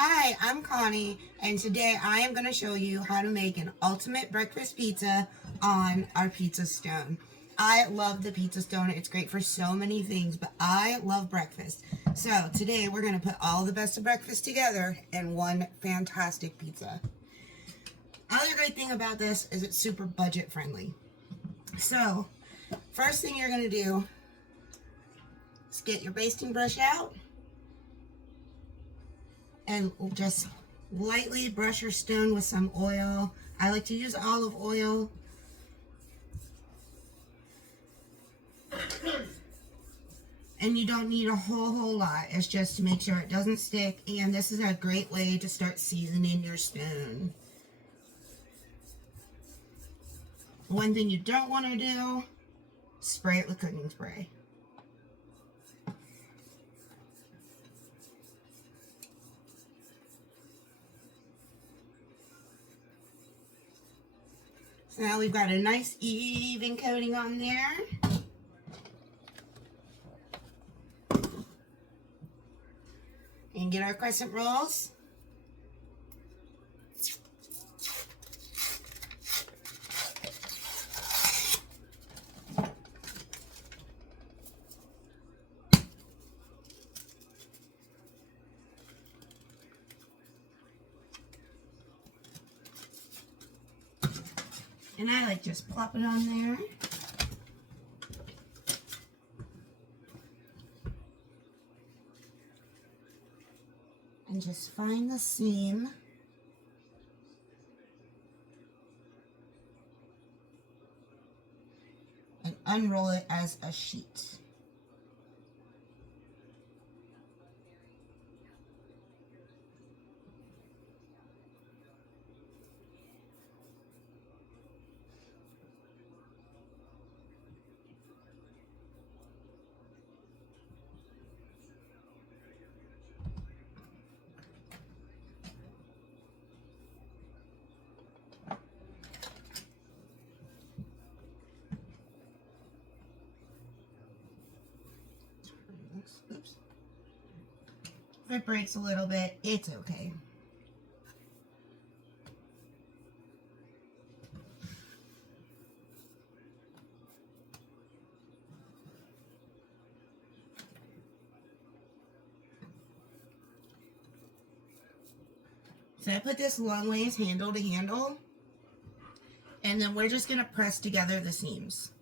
Hi, I'm Connie, and today I am going to show you how to make an ultimate breakfast pizza on our pizza stone. I love the pizza stone. It's great for so many things, but I love breakfast. So today we're going to put all the best of breakfast together in one fantastic pizza. Other great thing about this is it's super budget friendly. So first thing you're going to do is get your basting brush out and just lightly brush your stone with some oil. I like to use olive oil. And you don't need a whole lot. It's just to make sure it doesn't stick. And this is a great way to start seasoning your stone. One thing you don't want to do, spray it with cooking spray. So now we've got a nice even coating on there. And get our crescent rolls. And I like just plop it on there. And just find the seam. And unroll it as a sheet. Oops. If it breaks a little bit, it's okay. So I put this long ways handle to handle, and then we're just going to press together the seams.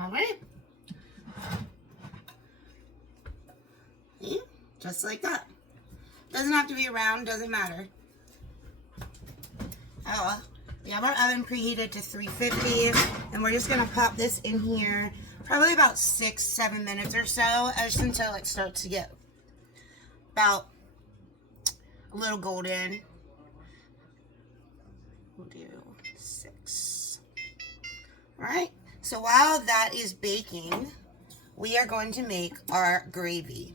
All right. See? Just like that. Doesn't have to be round, doesn't matter. Oh, we have our oven preheated to 350, and we're just gonna pop this in here probably about 6-7 minutes or so, just until it starts to get about a little golden. We'll do 6. All right. So while that is baking, we are going to make our gravy.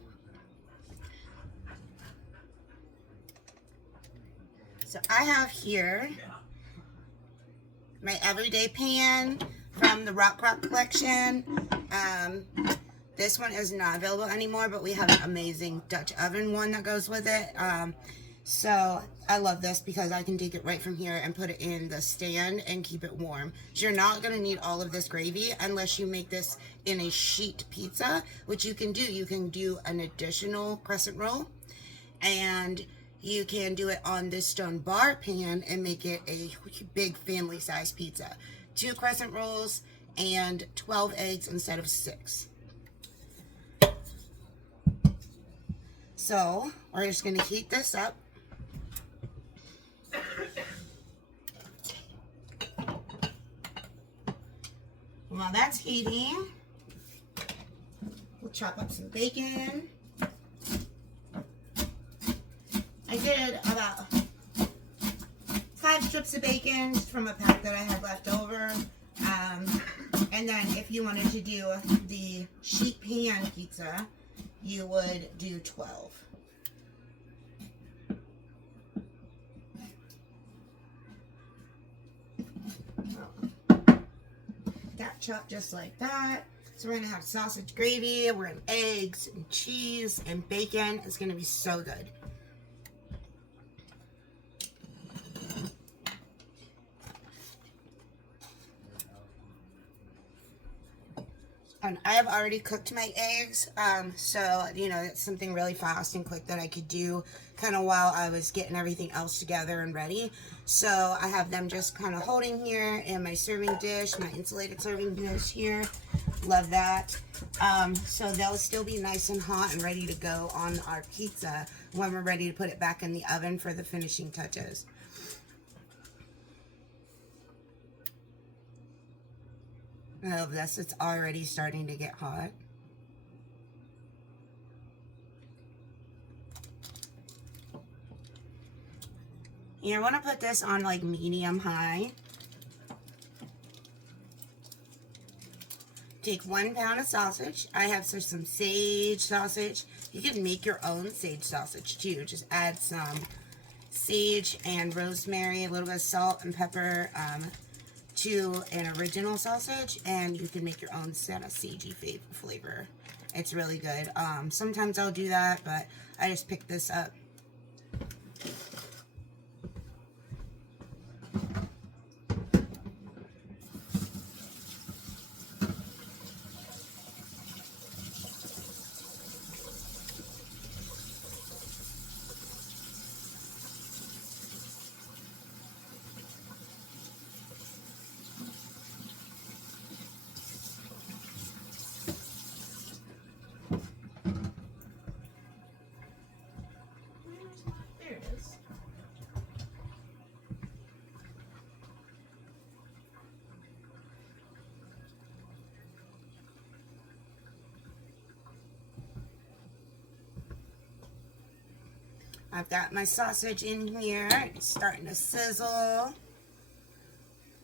So I have here my Everyday Pan from the Rockcrok collection. This one is not available anymore, but we have an amazing Dutch oven one that goes with it. So I love this because I can take it right from here and put it in the stand and keep it warm. So you're not going to need all of this gravy unless you make this in a sheet pizza, which you can do. You can do an additional crescent roll, and you can do it on this stone bar pan and make it a big family size pizza. 2 crescent rolls and 12 eggs instead of 6. So we're just going to heat this up. While that's heating, we'll chop up some bacon. I did about 5 strips of bacon from a pack that I had left over. And then if you wanted to do the sheet pan pizza, you would do 12. That chopped just like that. So we're going to have sausage gravy, we're going to have eggs and cheese and bacon. It's going to be so good. And I have already cooked my eggs, so, you know, it's something really fast and quick that I could do kind of while I was getting everything else together and ready. So I have them just kind of holding here in my serving dish, my insulated serving dish here. Love that. So they'll still be nice and hot and ready to go on our pizza when we're ready to put it back in the oven for the finishing touches. I love this. It's already starting to get hot. You want to put this on like medium high. Take 1 pound of sausage. I have some sage sausage. You can make your own sage sausage too. Just add some sage and rosemary, a little bit of salt and pepper, to an original sausage, and you can make your own set of sagey flavor. It's really good. Sometimes I'll do that, but I just picked this up. I've got my sausage in here. It's starting to sizzle.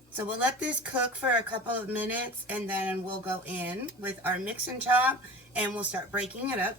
So we'll let this cook for a couple of minutes, and then we'll go in with our mix and chop, and we'll start breaking it up.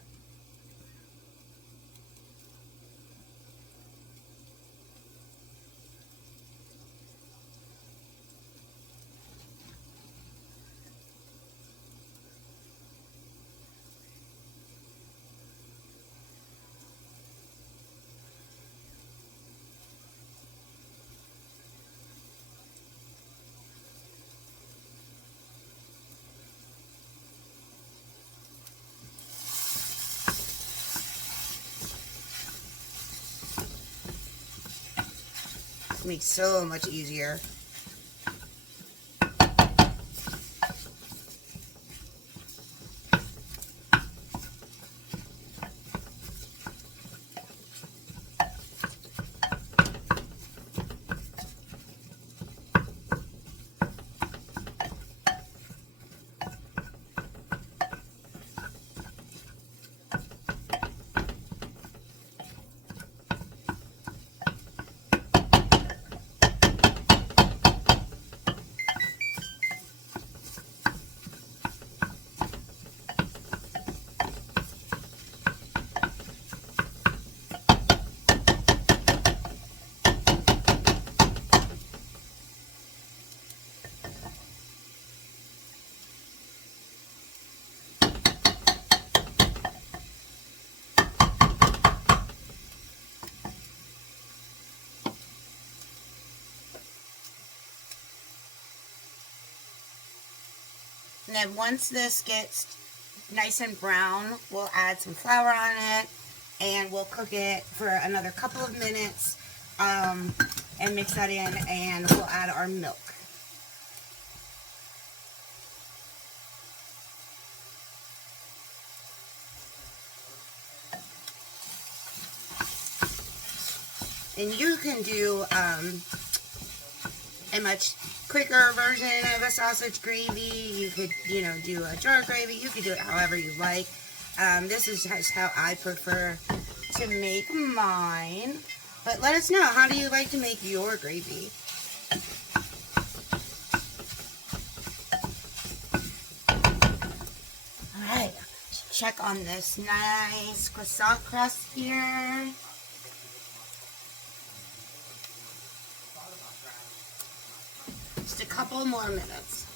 It makes it so much easier. And then once this gets nice and brown, we'll add some flour on it, and we'll cook it for another couple of minutes, and mix that in, and we'll add our milk. And you can do a much quicker version of a sausage gravy. You could, you know, do a jar gravy. You could do it however you like. This is just how I prefer to make mine. But let us know, how do you like to make your gravy? Alright, check on this nice croissant crust here. Just a couple more minutes.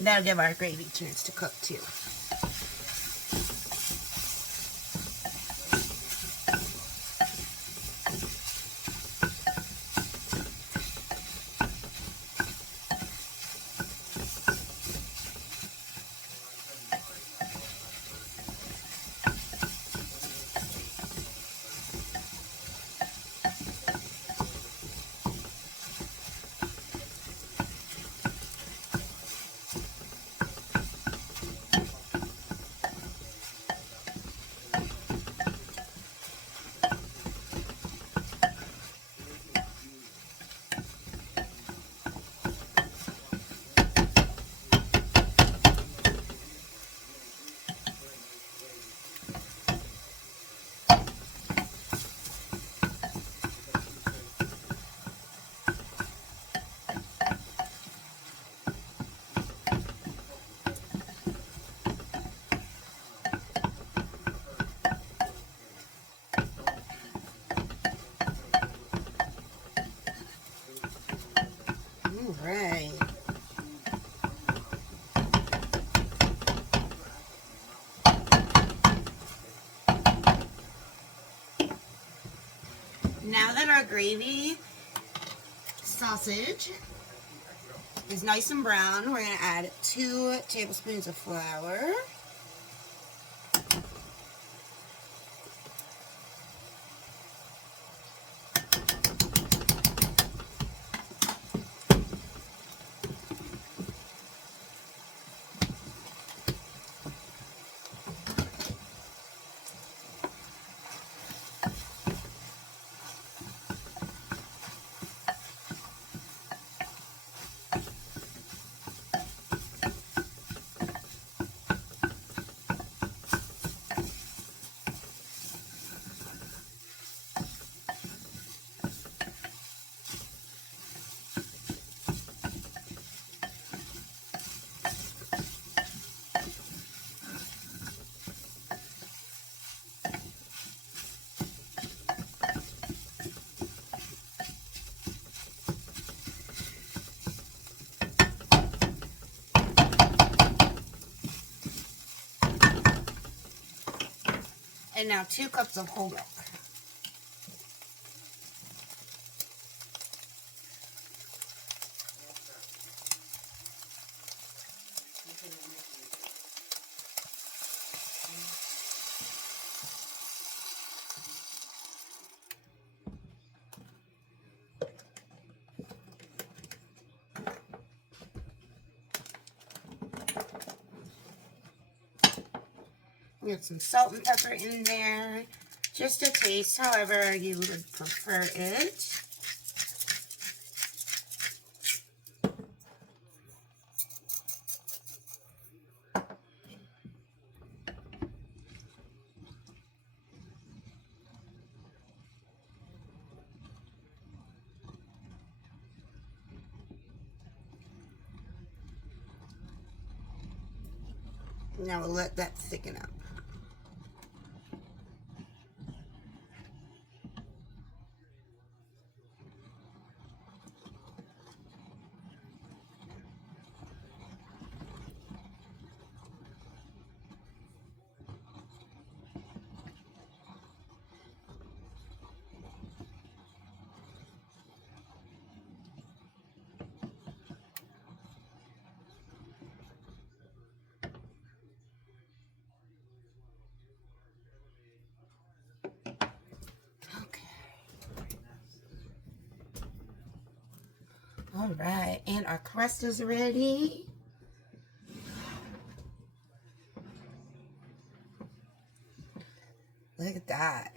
That'll give our gravy a chance to cook too. Right. Now that our gravy sausage is nice and brown, we're going to add 2 tablespoons of flour. And now 2 cups of whole milk. Get some salt and pepper in there, just a taste, however you would prefer it. Now we'll let that thicken up. All right, and our crust is ready. Look at that.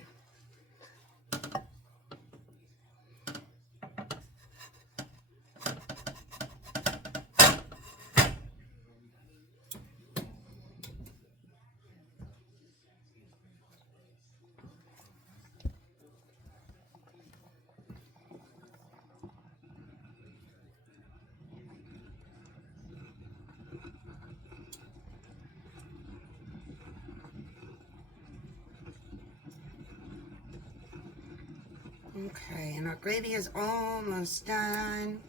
Okay, and our gravy is almost done.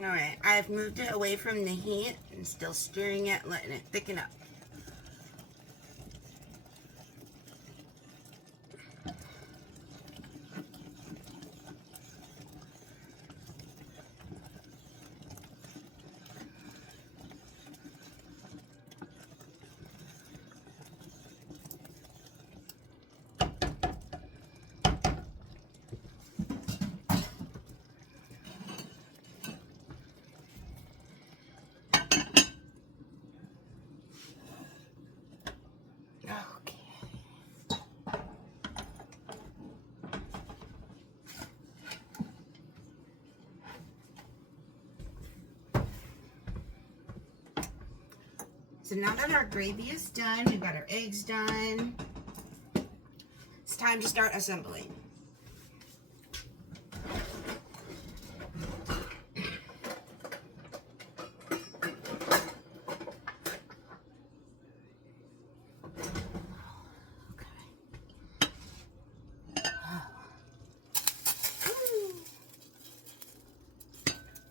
Alright, I've moved it away from the heat and still stirring it, letting it thicken up. So now that our gravy is done, we've got our eggs done, it's time to start assembling.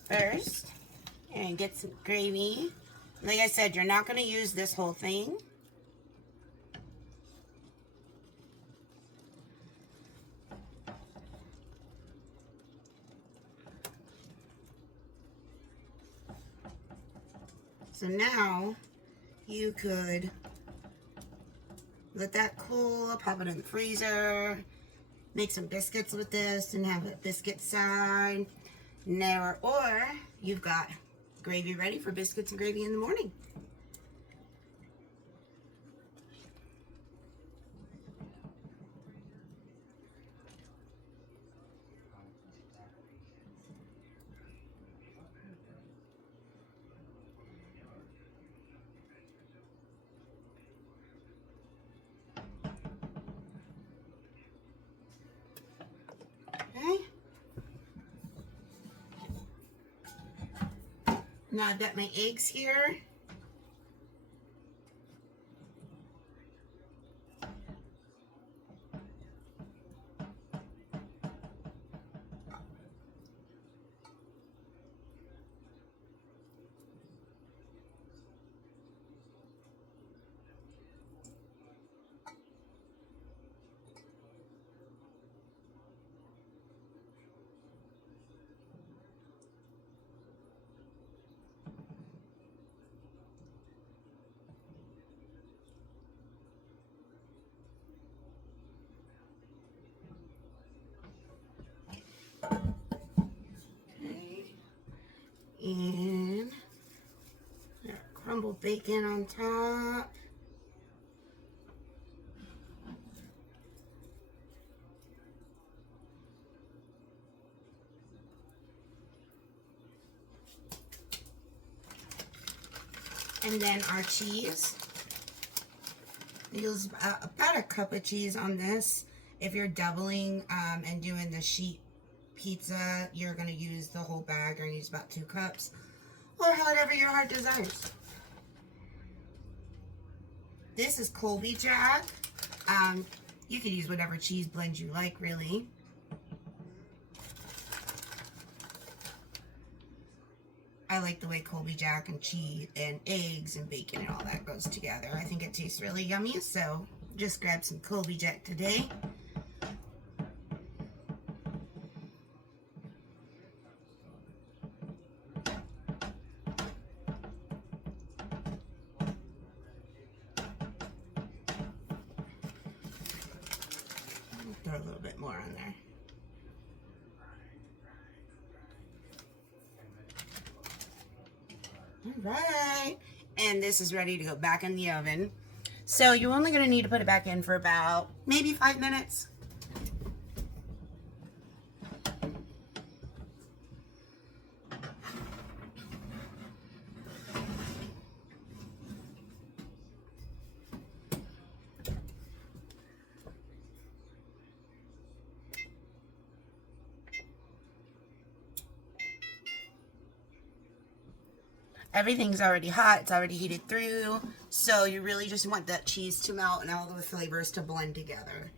First, you're going to get some gravy. Like I said, you're not going to use this whole thing. So now you could let that cool, pop it in the freezer, make some biscuits with this and have a biscuit side. Now, or you've got gravy ready for biscuits and gravy in the morning. Okay. Now I've got my eggs here. little bacon on top. And then our cheese. Use about a cup of cheese on this. If you're doubling and doing the sheet pizza, you're going to use the whole bag or use about 2 cups. Or whatever your heart desires. This is Colby Jack. You could use whatever cheese blend you like, really. I like the way Colby Jack and cheese and eggs and bacon and all that goes together. I think it tastes really yummy, so just grab some Colby Jack today. Throw a little bit more on there. All right, and this is ready to go back in the oven. So you're only going to need to put it back in for about maybe 5 minutes. Everything's already hot, it's already heated through, so you really just want that cheese to melt and all the flavors to blend together.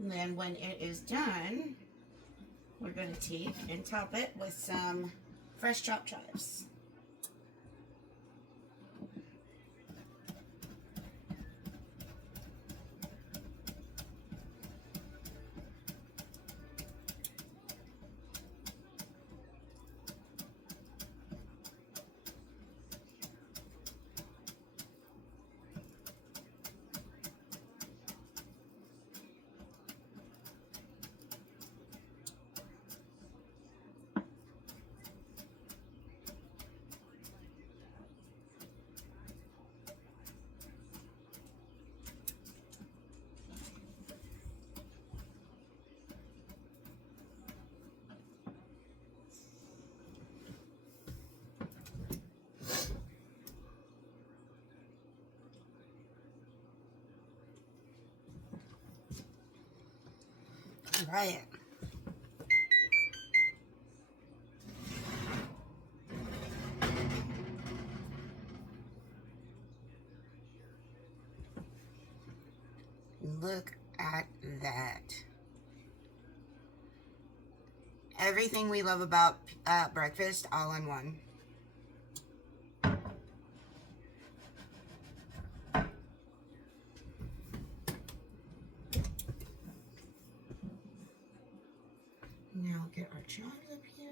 And then when it is done, we're going to take and top it with some fresh chopped chives. Right. Look at that. Everything we love about breakfast all in one. Now get our chives up here.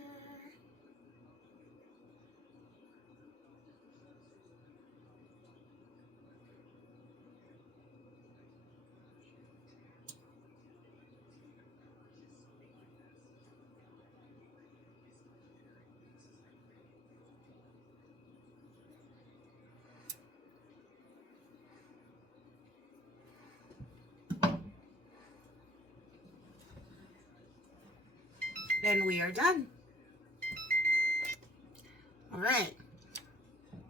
Then we are done. All right.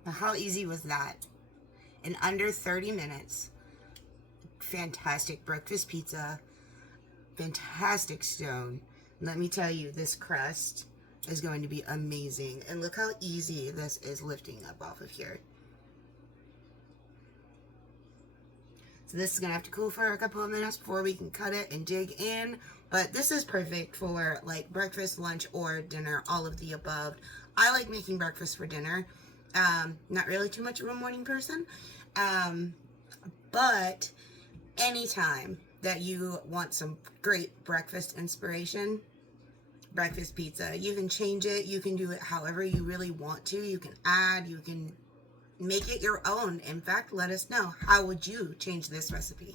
Now, how easy was that? In under 30 minutes. Fantastic breakfast pizza. Fantastic stone. Let me tell you, this crust is going to be amazing. And look how easy this is lifting up off of here. So this is going to have to cool for a couple of minutes before we can cut it and dig in. But this is perfect for like breakfast, lunch, or dinner, all of the above. I like making breakfast for dinner. Not really too much of a morning person. But anytime. that you want some great breakfast inspiration, breakfast pizza. You can change it. You can do it however you really want to. You can add, you can make it your own. In fact, let us know, how would you change this recipe?